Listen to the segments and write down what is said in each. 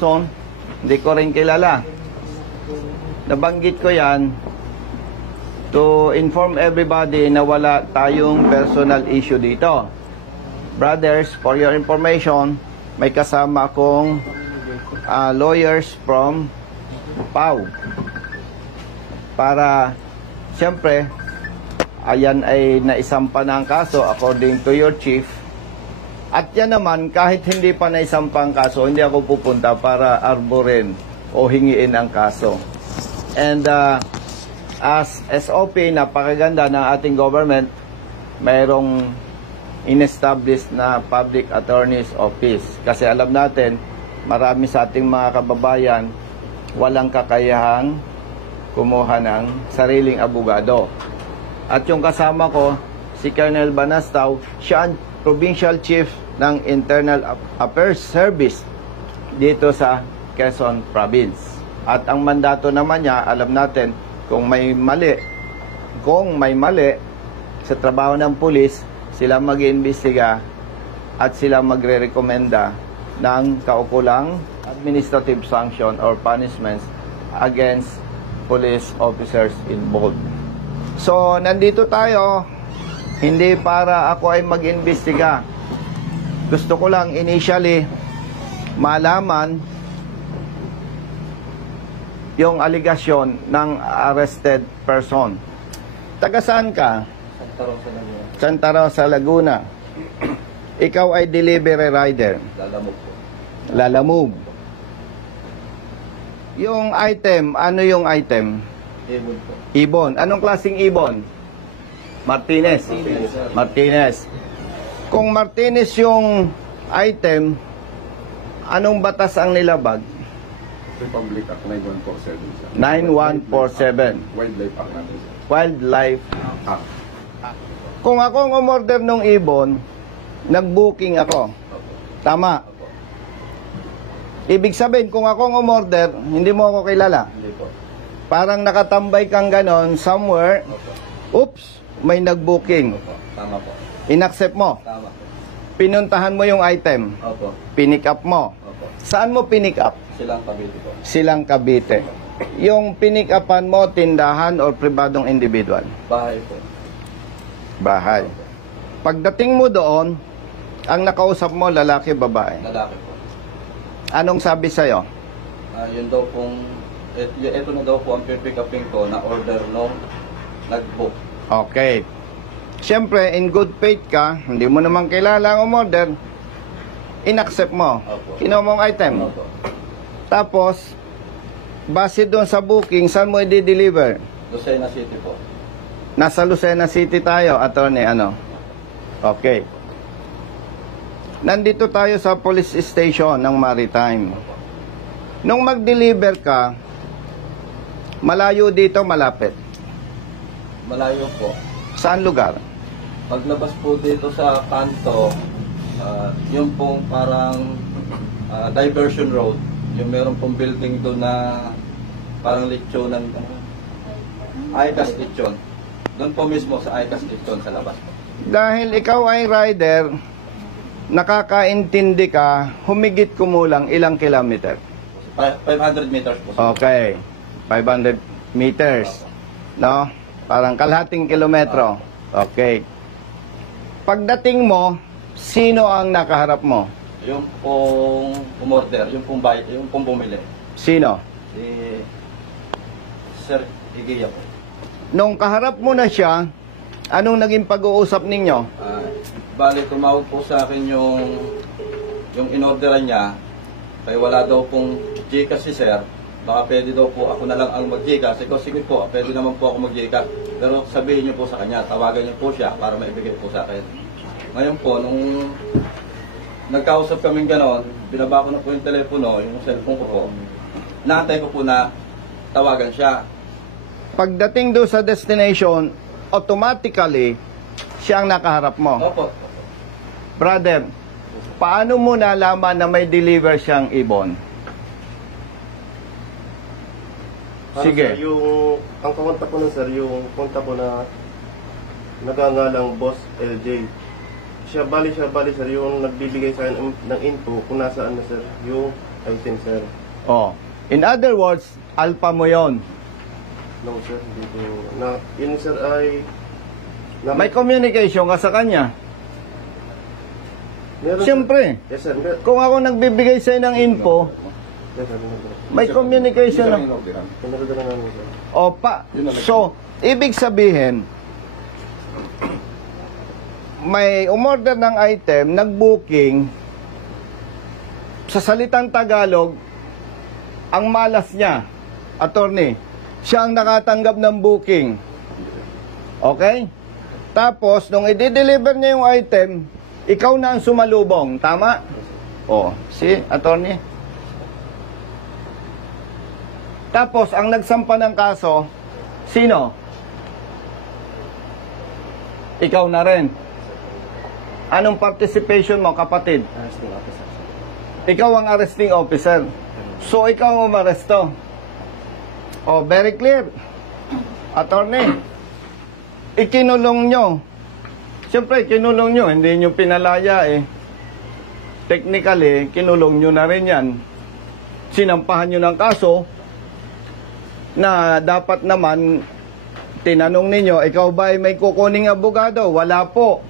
Son, hindi ko rin kilala. Nabanggit ko yan to inform everybody na wala tayong personal issue dito. Brothers, for your information, may kasama akong lawyers from PAW. Para, siyempre, ayan ay naisampa na ang kaso according to your chief. At yan naman, kahit hindi pa naisampa ang kaso, hindi ako pupunta para arborin o hingiin ang kaso. And as SOP, napakaganda ng ating government, mayroong in-establish na Public Attorney's Office. Kasi alam natin, marami sa ating mga kababayan walang kakayahang kumuha ng sariling abogado. At yung kasama ko, si Colonel Banastaw, siya ang Provincial Chief ng Internal Affairs Service dito sa Quezon Province. At ang mandato naman niya, alam natin, kung may mali sa trabaho ng pulis, sila mag-iimbestiga at sila magre-rekomenda ng kaukulang administrative sanction or punishments against police officers involved. So, nandito tayo, hindi para ako ay mag-imbestiga. Gusto ko lang initially malaman yung aligasyon ng arrested person. Taga saan ka? Santa Rosa, Laguna. Ikaw ay delivery rider. Lalamove po. Lalamove. Yung item, ano yung item? Ibon po. Ibon. Anong klaseng ibon? Martinez. Martinez. Kung Martinez yung item, anong batas ang nilabag? Republic Act 9147. 9147. Wildlife Act natin. Wildlife Act. Kung akong umorder ng ibon, nag-booking ako. Tama. Ibig sabihin, kung akong umorder, hindi mo ako kilala. Hindi po. Parang nakatambay kang ganon somewhere. Oops, may nag-booking. Opo. Tama po. Inaccept mo. Tama po. Pinuntahan mo yung item. Opo. Pinick up mo. Opo. Saan mo pinick up? Silang Cavite po. Silang Cavite. Yung pinick upan mo, tindahan or pribadong individual? Bahay po. Bahay. Pagdating mo doon, ang nakausap mo, lalaki, babae. Lalaki po. Anong sabi sa'yo? Yun daw pong, ito na daw po ang pick upin ko na order no nag-book. Okay. Siyempre, in good faith ka, hindi mo naman kilala ang umorder, in-accept mo. Opo. Kinuha mong item. Opo. Tapos, base doon sa booking, saan mo i-deliver? Lucena City po. Nasa Lucena City tayo, attorney, ano? Okay. Nandito tayo sa police station ng Maritime. Nung mag-deliver ka, malayo dito, malapit. Malayo po. Saan lugar? Paglabas po dito sa kanto, yung pong parang diversion road. Yung meron pong building doon na parang lechon ng ICAS lechon. Doon po mismo sa ICAS lechon sa labas po. Dahil ikaw ay rider, nakakaintindi ka, humigit kumulang ilang kilometer? 500 meters po. Okay. 500 meters. No? Parang kalahating kilometro. Okay. Pagdating mo, sino ang nakaharap mo? Yung pong umorder, yung pong bayad, yung pong bumili. Sino? Si Sir Igiya po. Nung kaharap mo na siya, anong naging pag-uusap ninyo? Bali, tumawag po sa akin yung inorderan niya. Kaya wala daw pong Gcash si Sir. Baka pwede daw po ako na lang ang mag-Gcash. Sige po, pwede naman po ako mag-Gcash. Pero sabihin niyo po sa kanya, tawagan niyo po siya para maibigay po sa akin. Ngayon po, nung nagkausap kaming ganon, binaba ko na po yung telepono, yung cellphone ko po. Naantay ko po na tawagan siya. Pagdating doon sa destination, automatically, siya ang nakaharap mo. Opo. Brother, paano mo nalaman na may deliver siyang ibon? Sige. Sir, ang kakontak ko nun, sir, yung kontak ko na nagangalang Boss LJ. Siya bali, sir, yung nagbibigay sa akin ng info kung nasaan na, sir, yung item, sir. Oh. In other words, alpha mo yon. No, sir. Hindi ko... Yun, sir, ay... May communication ka sa kanya. Meron, Siyempre, sir. Yes, sir. kung ako nagbibigay sa'yo ng info, Yes, sir. may communication na. Pinagdala namin, sir. Opa. So, ibig sabihin, may umorder ng item, nag-booking, sa salitang Tagalog, ang malas niya, attorney, siya ang nakatanggap ng booking. Okay? Tapos, nung i-deliver niya yung item, ikaw na ang sumalubong. Tama? O, si attorney? Tapos, ang nagsampa ng kaso, sino? Ikaw na rin. Anong participation mo, kapatid? Arresting officer, sir. Ikaw ang arresting officer. So, ikaw ang umaresto. Oh, very clear. Attorney, ikinulong nyo. Siyempre, kinulong nyo. Hindi nyo pinalaya eh. Technically, kinulong nyo na rin yan. Sinampahan nyo ng kaso na dapat naman tinanong ninyo, ikaw ba ay may kukuning abogado? Wala po.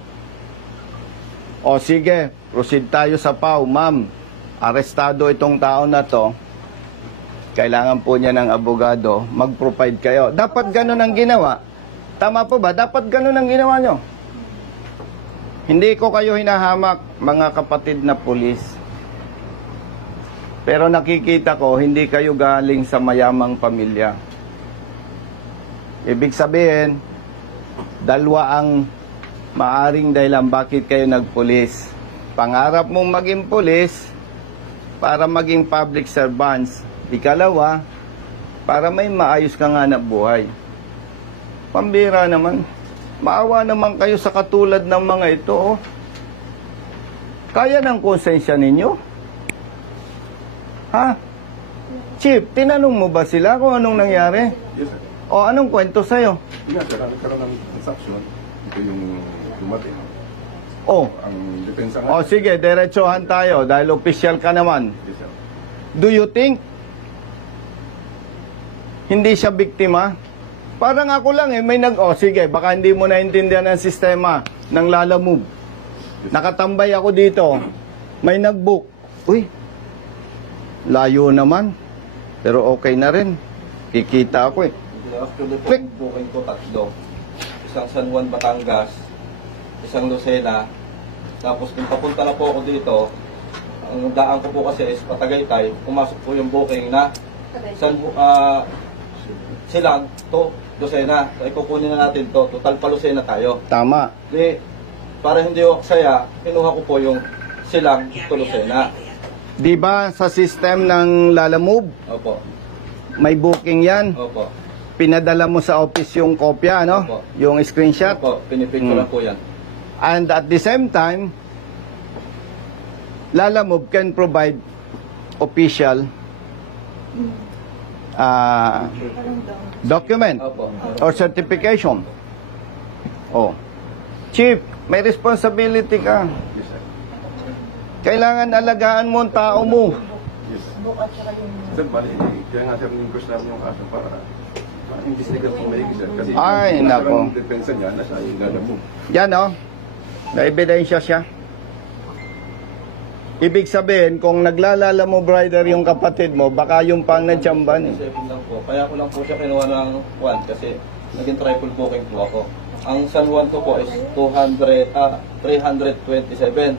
O sige, proceed tayo sa PAW. Ma'am, arestado itong tao na to. Kailangan po niya ng abogado. Mag-provide kayo. Dapat ganun ang ginawa. Tama po ba? Dapat ganun ang ginawa nyo. Hindi ko kayo hinahamak, mga kapatid na pulis. Pero nakikita ko, hindi kayo galing sa mayamang pamilya. Ibig sabihin, dalawa ang maaring dahilan bakit kayo nagpulis. Pangarap mong maging pulis para maging public servants. Ikalawa, para may maayos ka nga na buhay. Pambira naman. Maawa naman kayo sa katulad ng mga ito. Oh. Kaya ng konsensya ninyo? Ha? Chief, tinanong mo ba sila kung anong nangyari? Yes, sir. O anong kwento sa'yo? Yun nga, sir, nagkaroon ng transaction. Ito yung dumating. Oh, Ang depensa nga. o sige, diretsohan tayo dahil official ka naman. Yes, sir. Do you think hindi siya biktima? Parang ako lang eh, may sige, baka hindi mo naintindihan ang sistema ng Lalamove. Nakatambay ako dito, may nag-book. Uy, layo naman. Pero okay na rin. Kikita ako eh. Actually po, Click. booking ko tatlo. Isang San Juan, Batangas, isang Lucena, tapos kung papunta na po ako dito, ang daan ko po kasi is Patagaytay, pumasok po yung booking na Silang to Lucena. So, ikukunin na natin to, total pa Lucena tayo. Tama. Di, para hindi ako saya, kinuha ko po yung Silang to Lucena. Di ba sa system ng Lalamove, Opo, may booking yan? opo, Pinadala mo sa office yung kopya, no? Opo. Yung screenshot. opo, pinipicture po yan. And at the same time, Lalamove can provide official document Opo. or certification. Oh. Chief, may responsibility ka. Yes, sir. Kailangan alagaan mo ang tao mo. Yes. Sir, bali, kaya nga, sir, in-request namin yung kaso para ma-investigan kung may sir. Kasi Ay, nako. ang depensa niya, nasa Lalamove. Yan, oh. Na-ebidensya siya. Ibig sabihin, kung naglalala mo, brother, yung kapatid mo, baka yung pang nadyamban eh. 7 lang po. Kaya ko lang po siya kinuha ng 1 kasi naging triple booking po ako. Ang San Juan ko po is 327.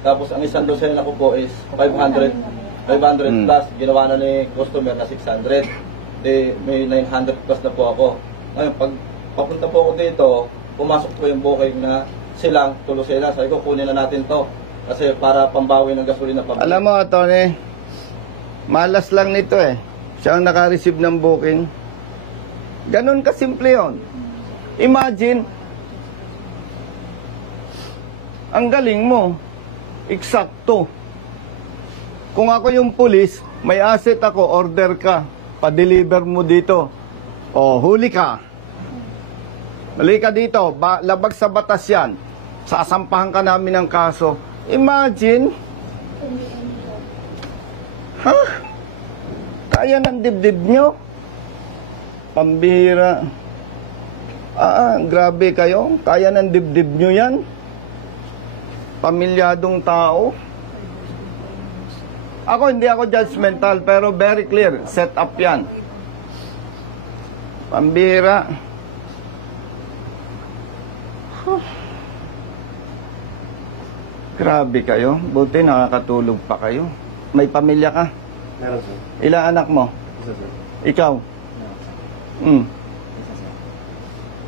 Tapos ang isang Lucena ko po is 500 plus. Ginawa na ni customer na 600. Di, may 900 plus na po ako. Ngayon, pag papunta po ako dito, pumasok po yung booking na Silang to Lucena. Sabi ko, kunin na natin to. Kasi para pambawi ng gasolina pa. Alam mo, Tony, malas lang nito eh. Siya ang naka-receive ng booking. Ganon kasimple yun. Imagine, ang galing mo, eksakto. Kung ako yung pulis, may asset ako, order ka, pa-deliver mo dito. O, huli ka. Huli ka dito, labag sa batas yan. Sasampahan ka namin ng kaso. Imagine, Ha? Kaya ng dibdib nyo? Pambihira. Grabe kayo. Kaya ng dibdib nyo yan? Pamilyadong tao. Hindi ako judgmental, pero very clear. Set up yan. Pambihira. Grabe kayo. Buti nakakatulog pa kayo. May pamilya ka? Meron, sir. Ilang anak mo? Isa, sir. Ikaw?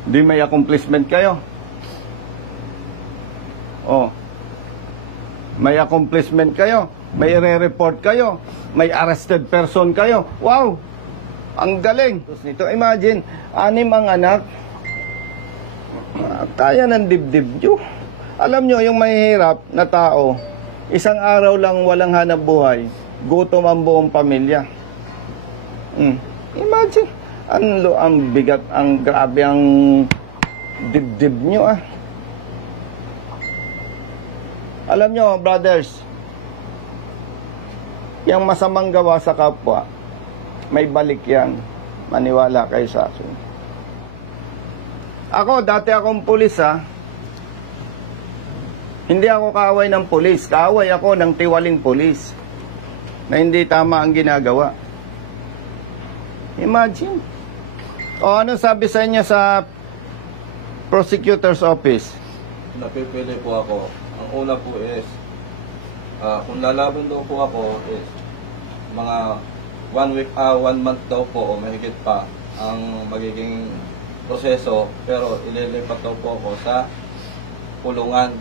Di may accomplishment kayo? Oh. May accomplishment kayo? May re-report kayo? May arrested person kayo? Wow! Ang galing! Tapos nito, imagine, 6 ang anak. Kaya ng dibdib nyo. Alam nyo, yung mahihirap na tao, isang araw lang walang hanap buhay, gutom ang buong pamilya. Imagine, ang bigat, ang grabe ang dibdib nyo Alam nyo, brothers, yung masamang gawa sa kapwa, may balik yan. Maniwala kayo sa akin. Ako, dati akong pulis Hindi ako kaaway ng pulis. Kaaway ako ng tiwaling pulis na hindi tama ang ginagawa. Imagine. Ano sabi sa inyo sa prosecutor's office? Napipili po ako. Ang una po is, kung lalaban daw po ako is, mga 1 week, 1 month daw po o mahigit pa ang magiging proseso, pero ililipat daw po ako sa kulungan.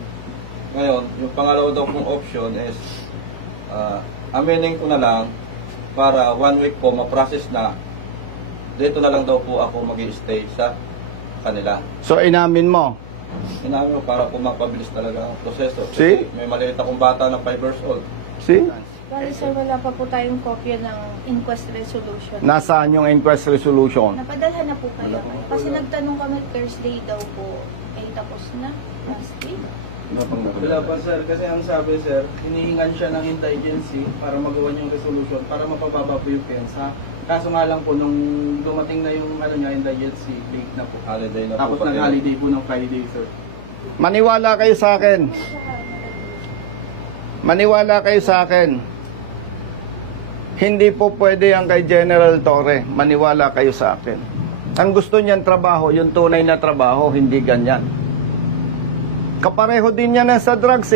Ngayon, yung pangalawa daw pong option is, aminin ko na lang para 1 week po ma-process na, dito na lang daw po ako mag-i-stay sa kanila. So, inamin mo? Inamin ko para po mapabilis talaga ang proseso. See? May maliit akong bata na 5 years old. See? Bali sir, wala pa po tayong kopya ng inquest resolution. Nasaan yung inquest resolution? Napadalhan na po kayo. Kasi nagtanong kami Thursday daw po. Tapos na. Last week. Wala pa sir, kasi ang sabi sir, hinihingan siya ng indigency para magawa niyang resolution para mapababa po yung pensa. Kaso nga lang po, nung dumating na yung indigency, late na po. Holiday na Tapos po. nag-holiday po ng Friday sir. Maniwala kayo sa akin. Maniwala kayo sa akin. Hindi po pwede yan kay General Torre. Maniwala kayo sa akin. Ang gusto niyan trabaho, yung tunay na trabaho, hindi ganyan. Kapareho din yan sa drugs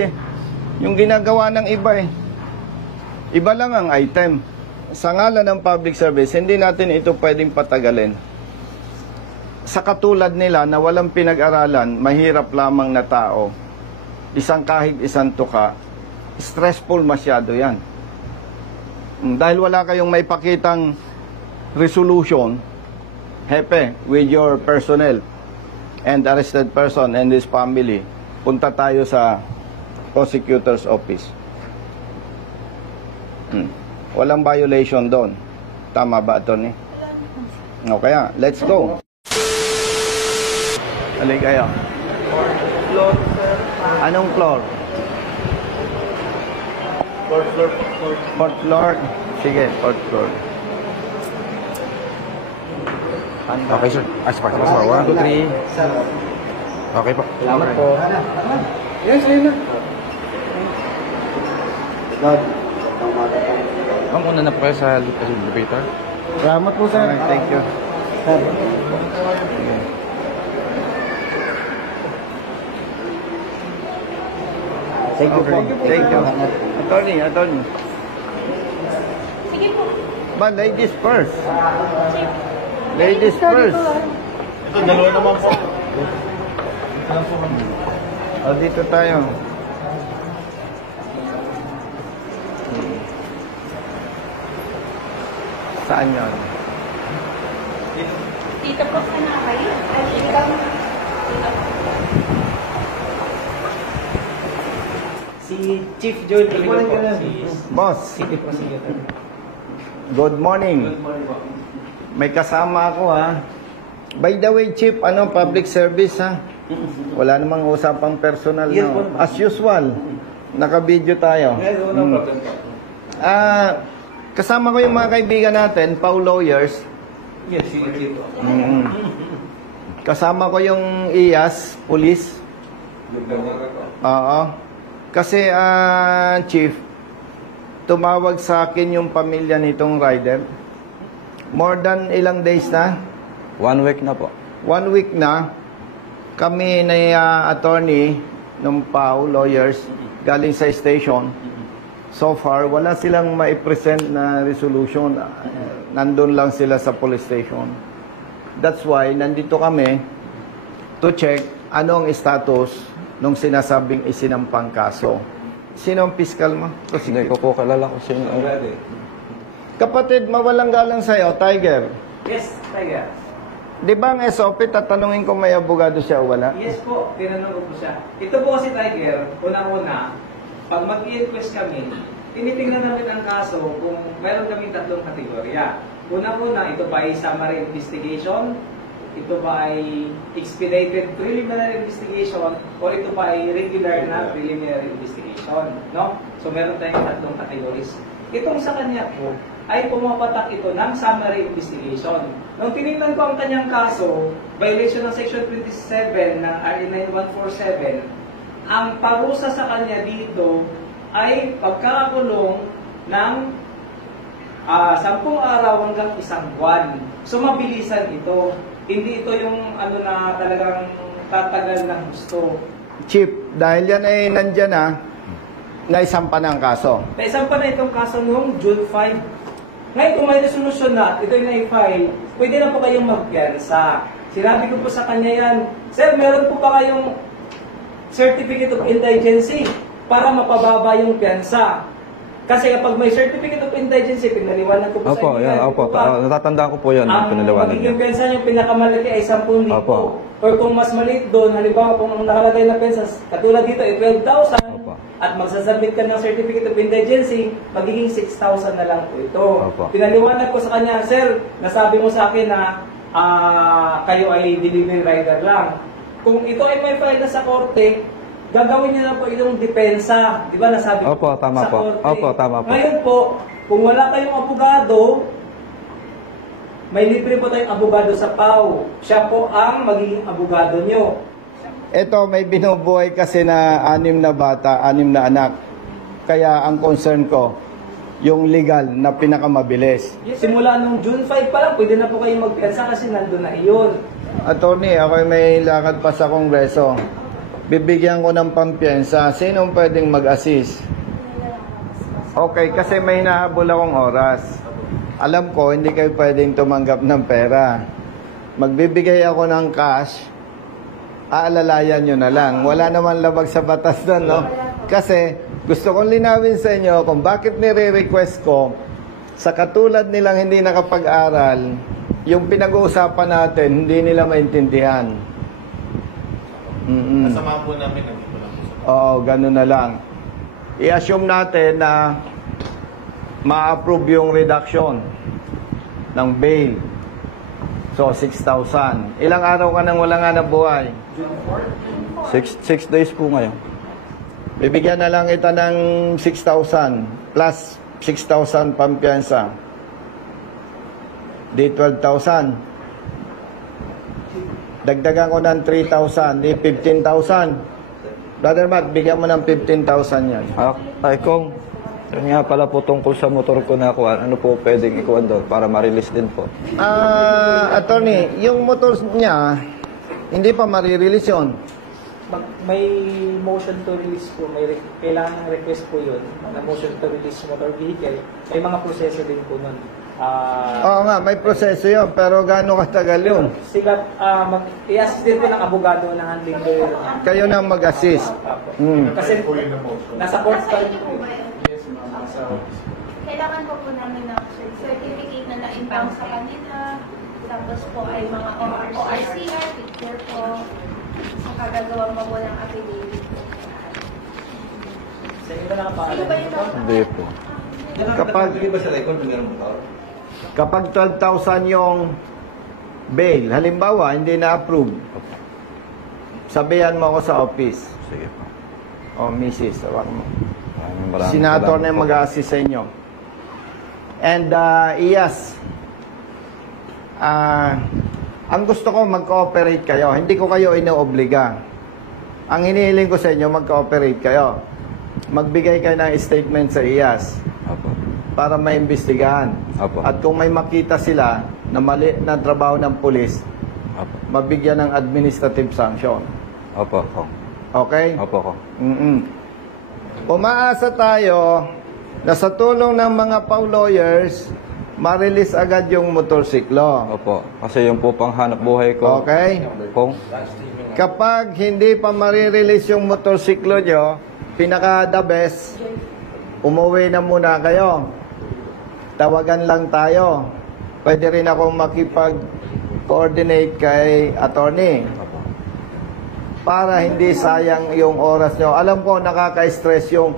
Yung ginagawa ng iba Iba lang ang item. Sa ngalan ng public service, hindi natin ito pwedeng patagalin. Sa katulad nila na walang pinag-aralan, mahirap lamang na tao, isang kahig, isang tuka, stressful masyado yan. Dahil wala kayong may pakitang resolution, hepe, with your personnel and arrested person and his family, punta tayo sa prosecutor's office. Walang violation doon. Tama ba, Atty.? Okay, let's go. Alay kayo. Floor, sir. Anong floor? Fourth floor. Fourth floor? Sige, fourth floor. Okay, sir. Aspak. 1, 2, 3. Okay po. Salamat po. Yes, Lena. Una na po kayo sa elevator. Salamat po sir. Alright, thank you. Thank you po. Thank you. Attorney. Sige po. But ladies first. Ladies first. Ito, dalawa naman po. Dito tayo. Saan yun? Dito po sa nakay. Dito. Si Chief Joel Piligo po. Boss, City Prosecutor. good morning. May kasama ako By the way, Chief, public service Wala namang usapang personal Yes, no. po. As usual, naka-video tayo. Yes, no problem po. Kasama ko yung mga kaibigan natin, Pau Lawyers. Yes, sige, sige. Mm. Kasama ko yung IAS, Police. Oo. Kasi, Chief, tumawag sa akin yung pamilya nitong rider. More than ilang days na? 1 week na po. 1 week na. Kami na attorney ng Pau Lawyers galing sa station. So far, wala silang maipresent na resolution. Nandun lang sila sa police station. That's why, nandito kami to check anong status nung sinasabing isinampang kaso. Sino ang piskal mo? Hindi ko po kilala kung sino. Kapatid, mawalang galang sa'yo, Tiger. Yes, Tiger. Di ba ang SOP, tatanungin ko may abogado siya o wala? Yes po, tinanong ko po siya. Ito po kasi Tiger, unang-una, pag mag-i-inquest kami, tinitingnan namin ang kaso kung meron kaming 3 kategorya. Unang-una, ito ba ay summary investigation, ito ba ay expedited preliminary investigation, o ito ba ay regular na preliminary investigation. No? So meron tayong 3 categories. Itong sa kanya po, ay pumapatak ito ng summary investigation. Nung tinignan ko ang kanyang kaso, violation ng Section 27 ng RA 9147, ang parusa sa kanya dito ay pagkakakulong ng 10 araw hanggang 1 buwan. So mabilisan ito. Hindi ito yung ano na talagang tatagal ng gusto. Chief, dahil yan ay nandyan na, naisampa na ang kaso. Naisampa na itong kaso noong June 5. Ngayon kung may resolution na, ito yung na-file, pwede na po kayong magpiyansa. Sinabi ko po sa kanya yan, Sir, meron po ba kayong Certificate of Indigency para mapababa yung piyansa? Kasi kapag may Certificate of Indigency, pinaliwanag ko po sa inyo yan. Opo. Natatandaan ko po yan. Ang magiging pensa yung pinakamalaki ay 10,000. Opo. Or kung mas maliit doon, halimbawa kung ang nakalagay na pensa, katulad dito ay 12,000, Opo. at magsasubmit ka ng Certificate of Indigency, magiging 6,000 na lang po ito. Opo. Pinaliwanag ko sa kanya, Sir, nasabi mo sa akin na kayo ay delivery rider lang. Kung ito ay may file na sa korte, gagawin niyo na po itong depensa. Di ba nasabi ko Opo, tama sa po. korte? Opo, tama po. Ngayon po, kung wala kayong abogado, may libre po tayong abogado sa PAW. Siya po ang magiging abogado nyo. Ito, may binubuhay kasi na 6 na bata, 6 na anak. Kaya ang concern ko, yung legal na pinakamabilis. Simula nung June 5 pa lang, pwede na po kayong magpiyansa kasi nandun na iyon. Attorney, ako may lakad pa sa Kongreso. Bibigyan ko ng pampiyansa. Sinong pwedeng mag-assist? Okay, kasi may nahabol akong oras. Alam ko, hindi kayo pwedeng tumanggap ng pera. Magbibigay ako ng cash, aalalayan nyo na lang. Wala naman labag sa batas doon, no? Kasi gusto kong linawin sa inyo kung bakit nire-request ko sa katulad nilang hindi nakapag-aral, yung pinag-uusapan natin, hindi nila maintindihan. Kasama po namin nandito lang po sa Oo, ganun na lang. I-assume natin na ma-approve yung reduction ng bail. So, 6,000. Ilang araw ka nang wala nga na buhay? 6 days po ngayon. Bibigyan na lang kita ng 6,000 plus 6,000 pampiyansa. Di 12,000. Dagdagan ko ng 3,000. Di 15,000. Brother Matt, bigyan mo ng 15,000 yan. Ay, kung yun nga pala po tungkol sa motor ko na kuha, ano po pwedeng ikuha doon para ma-release din po? Attorney, yung motor niya, hindi pa marirelease yun. May motion to release po, kailangan request po yun, na motion to release motor vehicle. May mga proseso din po nun. Oo nga, may proseso yun, pero gaano katagal yun? Sila, i-assist din po ng abogado na handling lawyer. Kayo na mag-assist. Kasi nasa court pa rin po. Kailangan po namin ng certificate na na-impound sa kanila. Tapos po ay mga ORCR, picture po. Kagagawa pa po ng affidavit. Sa iba na Ano ba yung Hindi po. Kapag 12,000 yung bail, halimbawa, hindi na-approve, sabihan mo ako sa office. Sige po. O, Mrs. Awak mo. Maraming Senator salamat na yung po. mag-assist sa inyo. And Iyas, ang gusto ko mag-cooperate kayo. Hindi ko kayo inoobliga. Ang hinihiling ko sa inyo, mag-cooperate kayo. Magbigay kayo ng statement sa Iyas Opo. para maimbestigahan. Opo. At kung may makita sila na mali na trabaho ng pulis, Opo. mabigyan ng administrative sanction. Opo, Kong. Okay? Opo, Kong. Umaasa tayo na sa tulong ng mga PAW lawyers, ma-release agad yung motorsiklo. Opo. Kasi yung po panghanap buhay ko. Okay? Kong. Kapag hindi pa marirelease yung motorsiklo nyo, pinaka-the best, umuwi na muna kayo. Tawagan lang tayo. Pwede rin akong makipag-coordinate kay attorney para hindi sayang yung oras nyo. Alam ko, nakaka-stress yung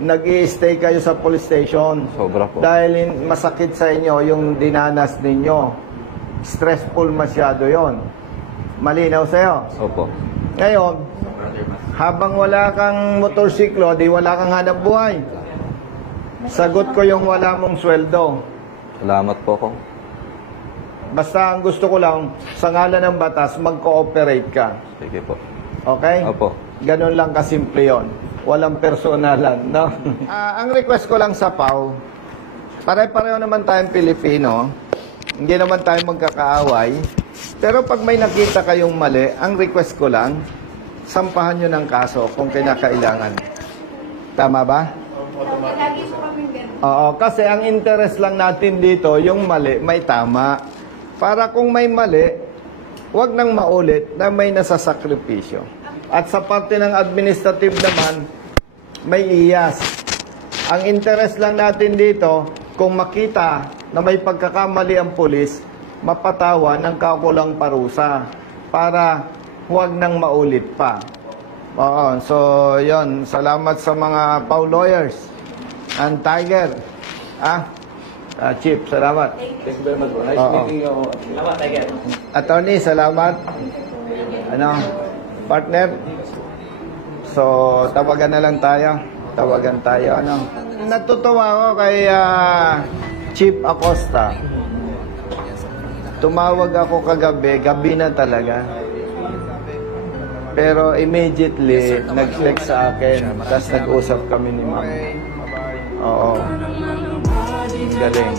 nag-i-stay kayo sa police station. Sobra po. Dahil masakit sa inyo yung dinanas ninyo. Stressful masyado yon. Malinaw sa'yo? Opo. Ngayon, habang wala kang motorsiklo, di wala kang hanap buhay. Sagot ko yung wala mong sweldo. Salamat po, Kong. Basta ang gusto ko lang, sa ngalan ng batas, mag-cooperate ka. Sige po. Okay? Opo. Ganun lang kasimple yun. Walang personalan, no? Ang request ko lang sa PAW, pare-pareho naman tayong Pilipino, hindi naman tayo magkakaaway, pero pag may nakita kayong mali, ang request ko lang, sampahan nyo ng kaso kung kinakailangan. Tama ba? Lagi po kami ganun. Oo, kasi ang interest lang natin dito, yung mali, may tama. Para kung may mali, wag nang maulit na may nasasakripisyo. At sa parte ng administrative naman, may Iyas. Ang interest lang natin dito, kung makita na may pagkakamali ang pulis, mapatawan ng kaukulang parusa para huwag nang maulit pa. Oo, so yon. Salamat sa mga PAW lawyers and Tiger. Chief, salamat. Thank you very much, bro. Nice Oo. meeting you. Salamat, Tiger. Attorney, salamat. Partner? So, tawagan na lang tayo. Tawagan tayo, Natutuwa ako kay Chief Acosta. Tumawag ako kagabi, gabi na talaga. Pero immediately, nag-text sa akin. Tapos nag-usap kami ni Ma'am. Oo. Galing.